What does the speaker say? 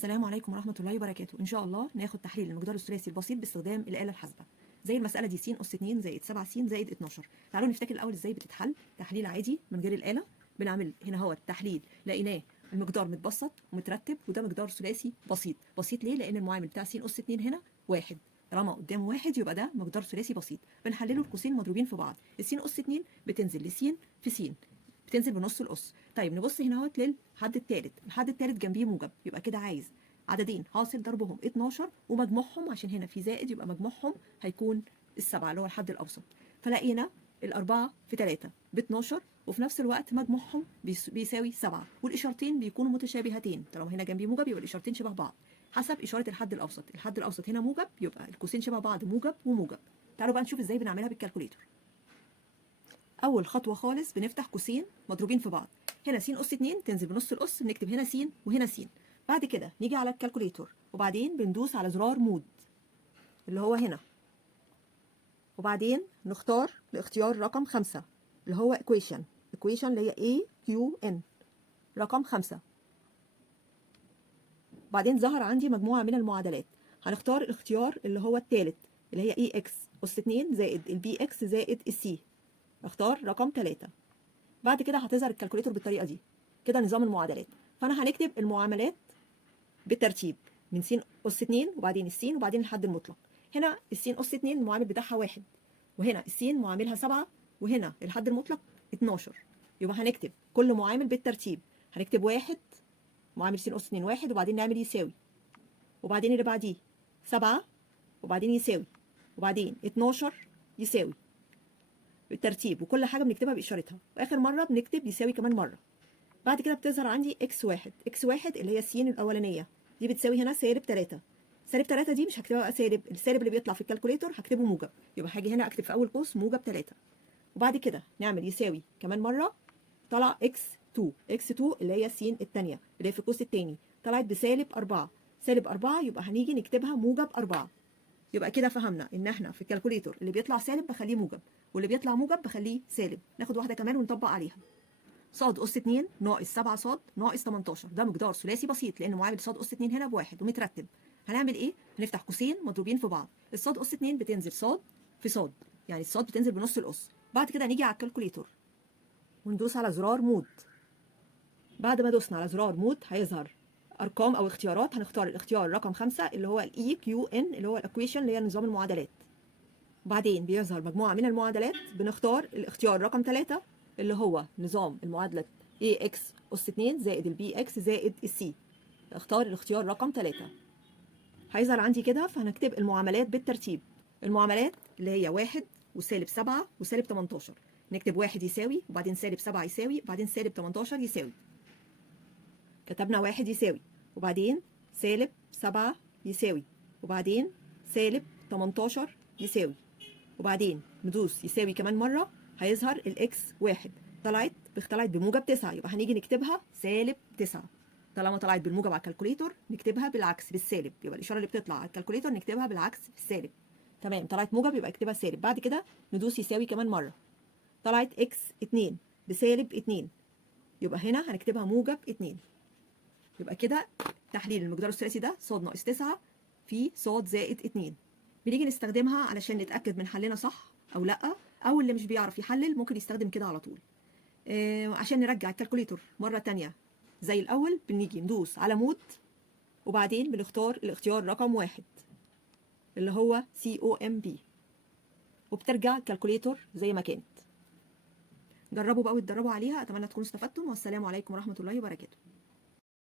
السلام عليكم ورحمة الله وبركاته. إن شاء الله ناخد تحليل المقدار الثلاثي البسيط باستخدام الآلة الحاسبة. زي المسألة دي س أس 2 زائد 7 س زائد 12. تعالوا نفتكر الأول إزاي بتتحل تحليل عادي من غير الآلة. بنعمل هنا هو التحليل، لقيناه المقدار متبسط ومترتب، وده مقدار ثلاثي بسيط. بسيط ليه؟ لأن المعامل بتاع س أس 2 هنا واحد، طالما قدامه واحد يبقى ده مقدار ثلاثي بسيط. بنحلله القوسين مضروبين في بعض، الس أس 2 بتنزل لس في س، بتنزل بنص الأس. طيب نبص هنا اهوت للحد الثالث، الحد الثالث جنبيه موجب، يبقى كده عايز عددين حاصل ضربهم 12 ومجموعهم، عشان هنا في زائد يبقى مجموعهم هيكون السبعة اللي هو الحد الأوسط. فلقينا الأربعة في 3 ب 12، وفي نفس الوقت مجموعهم بيساوي 7، والإشارتين بيكونوا متشابهتين، طالما هنا جنبي موجب يبقى الإشارتين شبه بعض حسب إشارة الحد الأوسط. الحد الأوسط هنا موجب، يبقى القوسين شبه بعض موجب وموجب. تعالوا بقى نشوف إزاي بنعملها بالكالكوليتر. أول خطوة خالص بنفتح قوسين مضروبين في بعض، هنا س أس 2 تنزل بنص الأس، بنكتب هنا س وهنا س. بعد كده نيجي على الكالكوليتور وبعدين بندوس على زرار مود اللي هو هنا، وبعدين نختار الاختيار رقم 5 اللي هو equation اللي هي AQN رقم 5. بعدين ظهر عندي مجموعة من المعادلات، هنختار الاختيار اللي هو الثالث اللي هي EX أس 2 زائد BX زائد C، اختار رقم 3. بعد كده هتظهر الكالكوليتور بالطريقة دي، كده نظام المعادلات. فأنا هنكتب المعاملات بالترتيب من س أس 2 وبعدين السين وبعدين الحد المطلق. هنا السين أس 2 المعامل بتاعها 1، وهنا السين معاملها 7، وهنا الحد المطلق 12. يبقى هنكتب كل معامل بالترتيب، هنكتب 1 معامل س أس 2 1، وبعدين نعمل يساوي، وبعدين اللي بعديه 7، وبعدين يساوي، وبعدين 12 يساوي بالترتيب، وكل حاجة بنكتبها بإشارتها، وآخر مرة بنكتب يساوي كمان مرة. بعد كده بتظهر عندي x1 اللي هي السين الأولانية دي بتساوي هنا -3. -3 دي مش هكتبها بقى سالب، السالب اللي بيطلع في الكالكوليتور هكتبه موجب، يبقى هاجي هنا اكتب في اول قوس موجب 3. وبعد كده نعمل يساوي كمان مره، طلع x2 اللي هي السين الثانيه اللي هي في القوس الثاني طلعت -4. -4 يبقى هنيجي نكتبها موجب 4. يبقى كده فهمنا ان احنا في الكالكوليتور اللي بيطلع سالب بخليه موجب، واللي بيطلع موجب بخليه سالب. ناخد واحده كمان ونطبق عليها. ص أس 2 ناقص 7 ص ناقص 18، ده مقدار ثلاثي بسيط لأن معامل ص أس 2 هنا بواحد ومترتب. هنعمل إيه؟ هنفتح قوسين مضروبين في بعض، الصاد أس 2 بتنزل صاد في صاد، يعني الصاد بتنزل بنص الأس. بعد كده نيجي على الكالكوليتور وندوس على زرار مود. بعد ما دوسنا على زرار مود هيظهر أرقام أو اختيارات، هنختار الاختيار رقم 5 اللي هو EQN اللي هو الإكويشن اللي هي نظام المعادلات. بعدين بيظهر مجموعة من المعادلات، بنختار الاختيار رقم 3 اللي هو نظام المعادلة AX أس 2 زائد BX زائد C، اختار الاختيار رقم 3. هيظهر عندي كده، فهنكتب المعاملات بالترتيب. المعاملات اللي هي 1 وسالب 7 وسالب 18، نكتب 1 يساوي، وبعدين سالب 7 يساوي، وبعدين سالب 18 يساوي. كتبنا 1 يساوي، وبعدين سالب 7 يساوي، وبعدين سالب 18 يساوي، وبعدين ندوس يساوي كمان مرة، هيظهر الإكس 1 طلعت بموجب 9، يبقى هنيجي نكتبها -9. طالما طلعت بالموجب على الكالكوليتور نكتبها بالعكس بالسالب، يبقى الإشارة اللي بتطلع على الكالكوليتور نكتبها بالعكس بالسالب. تمام، طلعت موجب يبقى اكتبها سالب. بعد كده ندوس يساوي كمان مرة، طلعت إكس 2 بسالب 2، يبقى هنا هنكتبها موجب 2. يبقى كده تحليل المقدار الثلاثي ده ص ناقص 9 في ص زائد 2. بنيجي نستخدمها علشان نتأكد من حلنا صح أو لأ، أو اللي مش بيعرف يحلل ممكن يستخدم كده على طول. عشان نرجع الكالكوليتور مرة تانية زي الأول، بنيجي ندوس على مود، وبعدين بنختار الاختيار رقم 1 اللي هو COMB، وبترجع الكالكوليتور زي ما كانت. جربوا بقى واتدربوا عليها، أتمنى تكونوا استفدتم، والسلام عليكم ورحمة الله وبركاته.